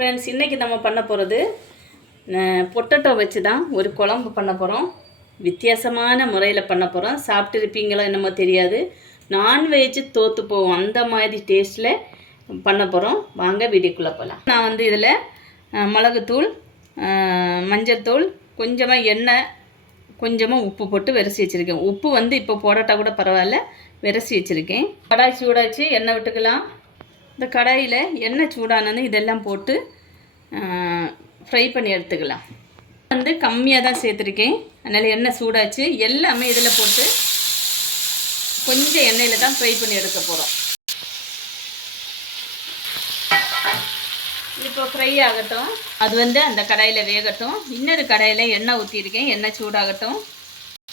Friends, இன்றைக்கி நம்ம பண்ண போகிறது பொட்டேட்டோ வச்சு தான் ஒரு குழம்பு பண்ண போகிறோம். வித்தியாசமான முறையில் பண்ண போகிறோம். சாப்பிட்டுருப்பீங்களோ என்னமோ தெரியாது, நான்வெஜ் தோற்று போவோம் அந்த மாதிரி டேஸ்ட்டில் பண்ண போகிறோம். வாங்க வீடியோக்குள்ளே போகலாம். நான் வந்து இதில் மிளகுத்தூள், மஞ்சள் தூள், கொஞ்சமாக எண்ணெய், கொஞ்சமாக உப்பு போட்டு விரசி வச்சுருக்கேன். உப்பு வந்து இப்போ போடாட்டா கூட பரவாயில்ல, விரசி வச்சுருக்கேன். கடாய் சூடாச்சு, எண்ணெய் விட்டுக்கலாம். இந்த கடாயில் எண்ணெய் சூடானது இதெல்லாம் போட்டு ஃப்ரை பண்ணி எடுத்துக்கலாம். வந்து கம்மியாக தான் சேர்த்துருக்கேன், அதனால் எண்ணெய் சூடாச்சு. எல்லாமே இதில் போட்டு கொஞ்சம் எண்ணெயில் தான் ஃப்ரை பண்ணி எடுக்க போகிறோம். இப்போ ஃப்ரை ஆகட்டும், அது வந்து அந்த கடாயில் வேகட்டும். இன்னொரு கடாயில் எண்ணெய் ஊற்றிருக்கேன், எண்ணெய் சூடாகட்டும்.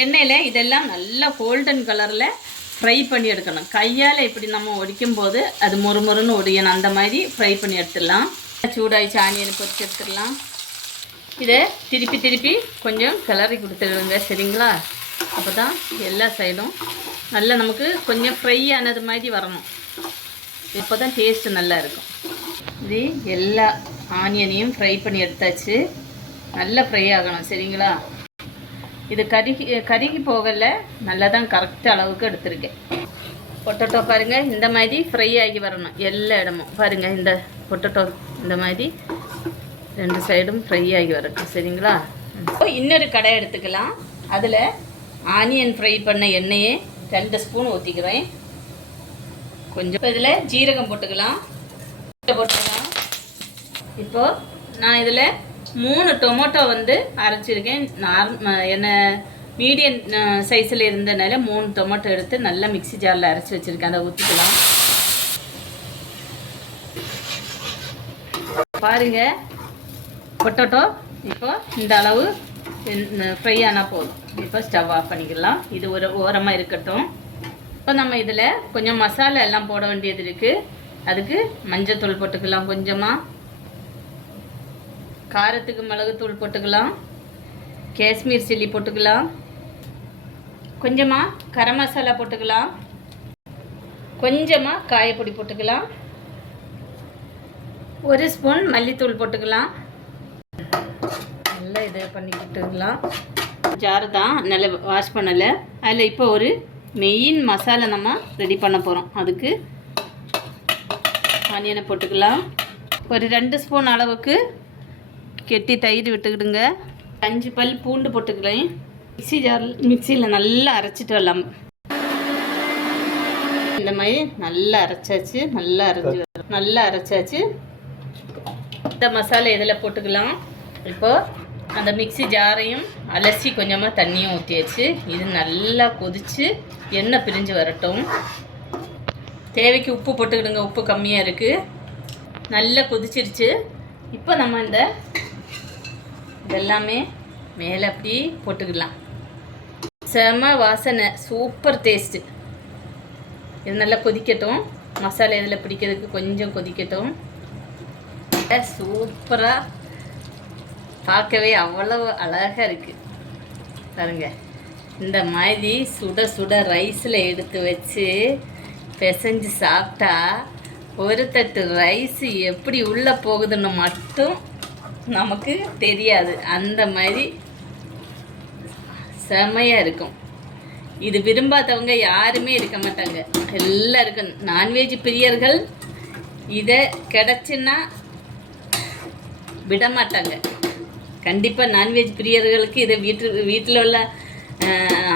எண்ணெயில் இதெல்லாம் நல்லா கோல்டன் கலரில் ஃப்ரை பண்ணி எடுக்கணும். கையால் இப்படி நம்ம ஒடிக்கும் போது அது மொறுமொறுன்னு ஒடியணும். அந்த மாதிரி ஃப்ரை பண்ணி எடுத்துடலாம். சூடாகிச்சு, ஆனியனை பொரிச்சு எடுத்துடலாம். இதை திருப்பி திருப்பி கொஞ்சம் கிளறி கொடுத்துடுங்க, சரிங்களா? அப்போ தான் எல்லா சைடும் நல்லா நமக்கு கொஞ்சம் ஃப்ரை ஆனது மாதிரி வரணும். இப்போ தான் டேஸ்ட்டு நல்லா இருக்கும். இது எல்லா ஆனியனையும் ஃப்ரை பண்ணி எடுத்தாச்சு. நல்லா ஃப்ரை ஆகணும், சரிங்களா? இது கருகி போகலை, நல்லா தான் கரெக்ட் அளவுக்கு எடுத்துருக்கேன். பொட்டேட்டோ பாருங்கள், இந்த மாதிரி ஃப்ரை ஆகி வரணும் எல்லா இடமும். பாருங்கள், இந்த பொட்டேட்டோ இந்த மாதிரி ரெண்டு சைடும் ஃப்ரை ஆகி வரட்டும், சரிங்களா? இன்னொரு கடை எடுத்துக்கலாம். அதில் ஆனியன் ஃப்ரை பண்ண எண்ணெயே 2 ஸ்பூன் ஊற்றிக்கிறேன். கொஞ்சம் இதில் ஜீரகம் போட்டுக்கலாம். இப்போது நான் இதில் 3 டொமேட்டோ வந்து அரைச்சிருக்கேன். என்ன மீடியம் சைஸில் இருந்தனால 3 டொமேட்டோ எடுத்து நல்லா மிக்ஸி ஜாரில் அரைச்சி வச்சுருக்கேன். அதை ஊற்றிக்கலாம். பாருங்கள், பொட்டேட்டோ இப்போ இந்த அளவு ஃப்ரை ஆனால் போதும். இப்போ ஸ்டவ் ஆஃப் பண்ணிக்கலாம். இது ஒரு ஓரமாக இருக்கட்டும். இப்போ நம்ம இதில் கொஞ்சம் மசாலா எல்லாம் போட வேண்டியது இருக்குது. அதுக்கு மஞ்சள் தூள் போட்டுக்கலாம், கொஞ்சமாக காரத்துக்கு மிளகுத்தூள் போட்டுக்கலாம், காஷ்மீர் சில்லி போட்டுக்கலாம், கொஞ்சமாக கரம் மசாலா போட்டுக்கலாம், கொஞ்சமாக காயப்பொடி போட்டுக்கலாம், 1 ஸ்பூன் மல்லித்தூள் போட்டுக்கலாம். நல்லா இதை பண்ணி போட்டுக்கலாம். ஜாரு தான் நல்லா வாஷ் பண்ணலை. அதில் இப்போ ஒரு மெயின் மசாலா நம்ம ரெடி பண்ண போகிறோம். அதுக்கு ஆனியனை போட்டுக்கலாம். ஒரு 2 ஸ்பூன் அளவுக்கு கெட்டி தயிர் விட்டுக்கிடுங்க. 5 பல் பூண்டு போட்டுக்கிறேன். மிக்சியில் நல்லா அரைச்சிட்டு வரலாம். இந்த மாதிரி நல்லா அரைச்சாச்சு. நல்லா அரைச்சாச்சு. இந்த மசாலா இதில் போட்டுக்கலாம். இப்போது அந்த மிக்ஸி ஜாரையும் அலசி கொஞ்சமாக தண்ணியும் ஊற்றியாச்சு. இது நல்லா கொதித்து எண்ணெய் பிரிஞ்சு வரட்டும். தேவைக்கு உப்பு போட்டுக்கிடுங்க, உப்பு கம்மியாக இருக்குது. நல்லா கொதிச்சிருச்சு. இப்போ நம்ம இதெல்லாமே மேலே அப்படி போட்டுக்கலாம். செம வாசனை, சூப்பர் டேஸ்ட்டு. இது நல்லா கொதிக்கட்டும். மசாலா இதில் பிடிக்கிறதுக்கு கொஞ்சம் கொதிக்கட்டும். சூப்பராக பார்க்கவே அவ்வளோ அழகாக இருக்குது பாருங்க. இந்த மாதிரி சுட சுட ரைஸில் எடுத்து வச்சு பிசைஞ்சு சாப்பிட்டா ஒரு தட்டு ரைஸ் எப்படி உள்ளே போகுதுன்னு மட்டும் நமக்கு தெரியாது. அந்த மாதிரி செமையாக இருக்கும். இது விரும்பாதவங்க யாருமே இருக்க மாட்டாங்க. எல்லாருக்கும் நான்வெஜ் பிரியர்கள் இதை கிடச்சுன்னா விட மாட்டாங்க. கண்டிப்பாக நான்வெஜ் பிரியர்களுக்கு இதை வீட்டில் உள்ள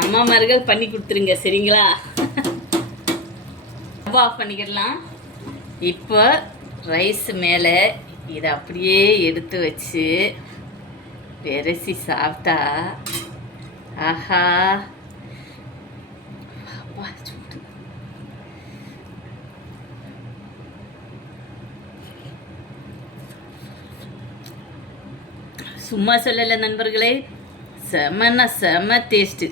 அம்மாமார்கள் பண்ணி கொடுத்துருங்க, சரிங்களா? ஆஃப் பண்ணிக்கிடலாம். இப்போ ரைஸ் மேலே இதை அப்படியே எடுத்து வச்சு விரசி சாப்பிட்டா ஆஹா, சும்மா சொல்லலை நண்பர்களே, செம டேஸ்ட்டு.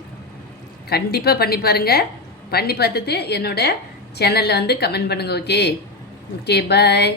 கண்டிப்பாக பண்ணி பாருங்கள். பண்ணி பார்த்துட்டு என்னோட சேனலில் வந்து கமெண்ட் பண்ணுங்கள். ஓகே, பாய்.